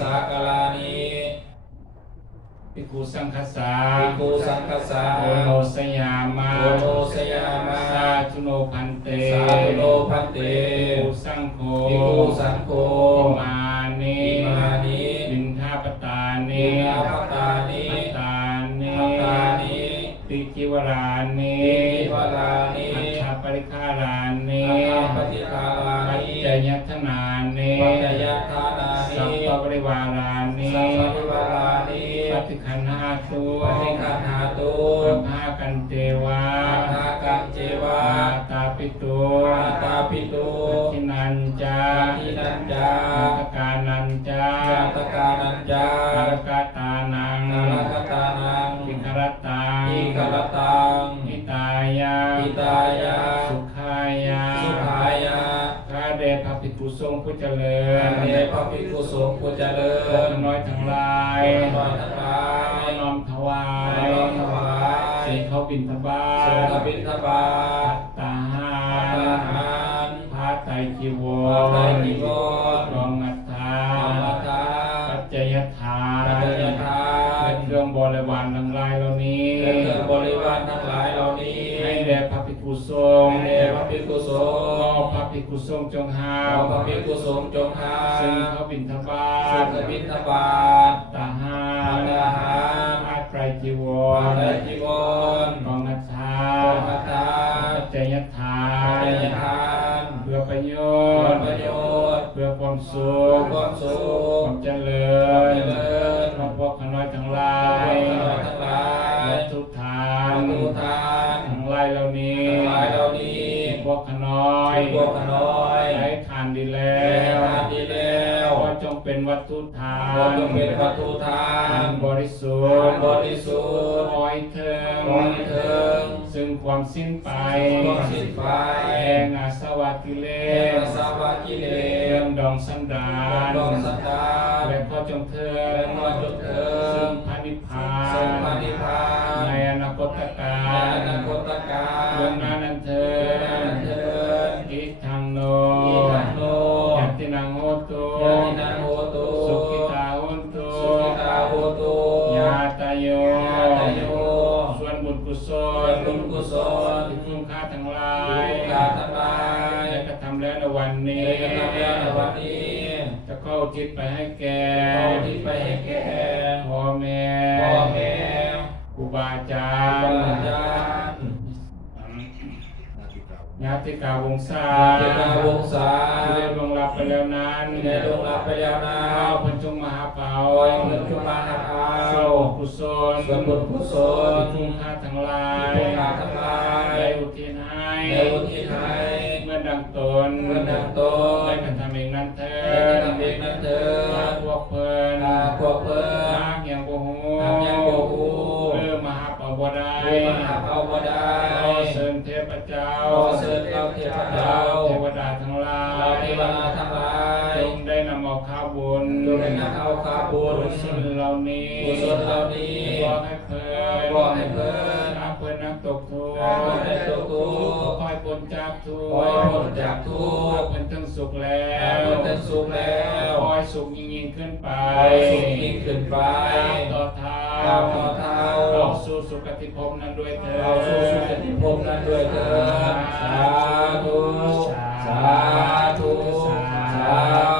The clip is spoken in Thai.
สากลานิภิกขุสังฆสาภิกขุสังฆสาโอโนสยามะโอโนสยามะสาธุโนพันเตสาธุโนพันเตภิกขุสังโฆภิกขุสังโฆอิมานิ อิมานิ บิณฑาปตานิ อินาภตานิ อัตตานิ อัตตานิ ติจิวรานิ อิทิวรานิ อัฏฐปริฆารานิ อัตถปฏิฆารา ปัจ นิ จยทนานิ ปัจจยทานานิ สัพพปริวารานิ สัพพะริวารานิ ปฏิคันหาตุ ปฏิคันหาตุ สัพพากันเตวะ อัฏฐากัจเจวะ มาตาปิตุ มาตาปิตุ ทินันจา ทินันจา ตกานันจา จาตกานันจา อารกาตานัง อารักตานัง อิครตัง อิกรตัง อิตายะ อิตายะ สุขายะ สุขายะ ข้าเดชพระภิกขุสงฆ์ผู้เจริญ เดชพระภิกขุสงฆ์ผู้เจริ พวก ญ น้อยทั้งหลาย น้อยทั้งหลาย น้อมถวาย น้อมถวาย เสียเขาบิณฑบา สง ต ฆ์บิณฑบาต ตาหา อา ร หาร พระไตรจีว พระไตร ร จีวร รองอัฏฐา อัฏฐา ปัจจยทาน ปัจจัยทาน และเครื่องบริวารทั้งหลายเหล่านี้ และเครื่องบริวารทั้งหลายเหล่านี้ ให้แด่พระภิกขุสงฆ์ ให้แด่พระภิกขุสงฆ์ ขอพระภิกขุสงฆ์จงหา ขอพระภิกขุสงฆ์จงหา ซึ่งเขาบิณฑบา ซึ่ ต งบิณฑบาต ตาหา อาหาร พระไตรจีว พระ ร ไตรจีวร รองอัฏฐา ของอัฏฐา ปัจจยทา ปัจ น จัยทาน เพื่อประโย เพื่อ ชน์ ประโยชน์ เพื่อความสุ เพื่อ ข ความสุ ค ข วามเจริ ความ ญ เจริญ ของพวกขน้อยทั้งหลา พ ยว กเราทั้งหลาย และทุกทาน ทุกทาน ทั้งหลายเหล่านี้ ทั้งหลายเหล่านี้ พวกขน้อย พวกขน้อย ได้ทานดีแล้ ได้ ว ทานดีแล้ว ขอจงเป็นวัตถุทา ขอน จงเป็นวัตถุทา อั น นบริสุ อั ท น ธิ์ บริสุทธิ์ ขอให้เถิง ขอให้เถิง ซึ่งความสิ้นไป ความสิ้นไป แห่งอาสวะกิเล แห่ง ส สาวากิเล เรื่อ ส งดองสันดาน ดองสันดาน และขอจงเถิด และขอจงเถิด ซึ่งพระนิพพา ซึ่ง น พระนิพพาน ในอนาคตกา ใน ล อนาคตกาล เรื่องนั้นนั้นเถิ เถิ ด ดเถิด อิทังโน อิทังโน ยัตตินังโหตุ ยะตินังโหตุ สุขิตาโหตุ สุขิตาโหตุ ยาตโย ญาตโย ส่วนบุญกุศ ส่ว ล นบุญกุศล ที่คุ้มค่าทั้งหลา ทุ ย กการทั้งหลาย ได้กระทำแล้วในวันนี้ ได้กระทำแล้วในวันนี้ จะเข้าทิศไปให้แก่ ขอที่ไปให้แก่ พ่อแม่ พ่อแม่ ครูบาอาจา ครู ร บา ย์ อาจารย์ ญาติกาวงศา เจ้าหน้าวงศา ที่ได้ลวงรับไปแล้วนั้น ที่ได้ล่วงลับไปแล้วนะ ข้าพระจงมหาเปา ขอให้เงินจุมานาภา ส่วนบุญกุศล ส่วนบุญกุศล ที่คุ้มค่าทั้งหลาย ทุกการทั้งหลาย ได้อุทิศให้ ได้อุทิศให้ เมื่อดังตน เมื่อดังตน ได้กระทำเองนั้นเถิ ได้กระ ด ทำเองนั้นเถิ ถ้า ด พวกเพิ่น พวกเพิ่น ทางยังบ่ฮู้ ทางยังบ่ฮู้ มหาเปาบ่ได้ ผู้มหาเอาบ่ได้ ขอเชิญเทพเจ้า ขอเชิญเราเทพเจ้า เทวดาทั้งหลาย เราเทวดาทั้งหลาย จงได้นำเอาข้าวบุญ จงได้นำเอาข้าวบุญ กุศลเหล่านี้ กุศลเหล่านี้ บอกให้เพิ่น บอกให้เพิ่น ถ้าเพิ่นนักตกทุกข์ ถ้าเพิ่นนักตกทุกข์ ขอให้พ้นจากทุกข์ ขอให้พ้นจากทุกข์ ถ้าเพิ่นถึงสุขแล้ ถ้าว เพิ่นเป็นสุขแล้ว ขอให้สุขยิ่งขึ้นไป ขอให้สุขยิ่งขึ้นไป ต่อเท้า ก้าวต่อเท้า เราสู่สุคติภพนั้นด้วยเถิด เราสู่สุคติภพนั้นด้วยเถิดสาธุ สาธุ สา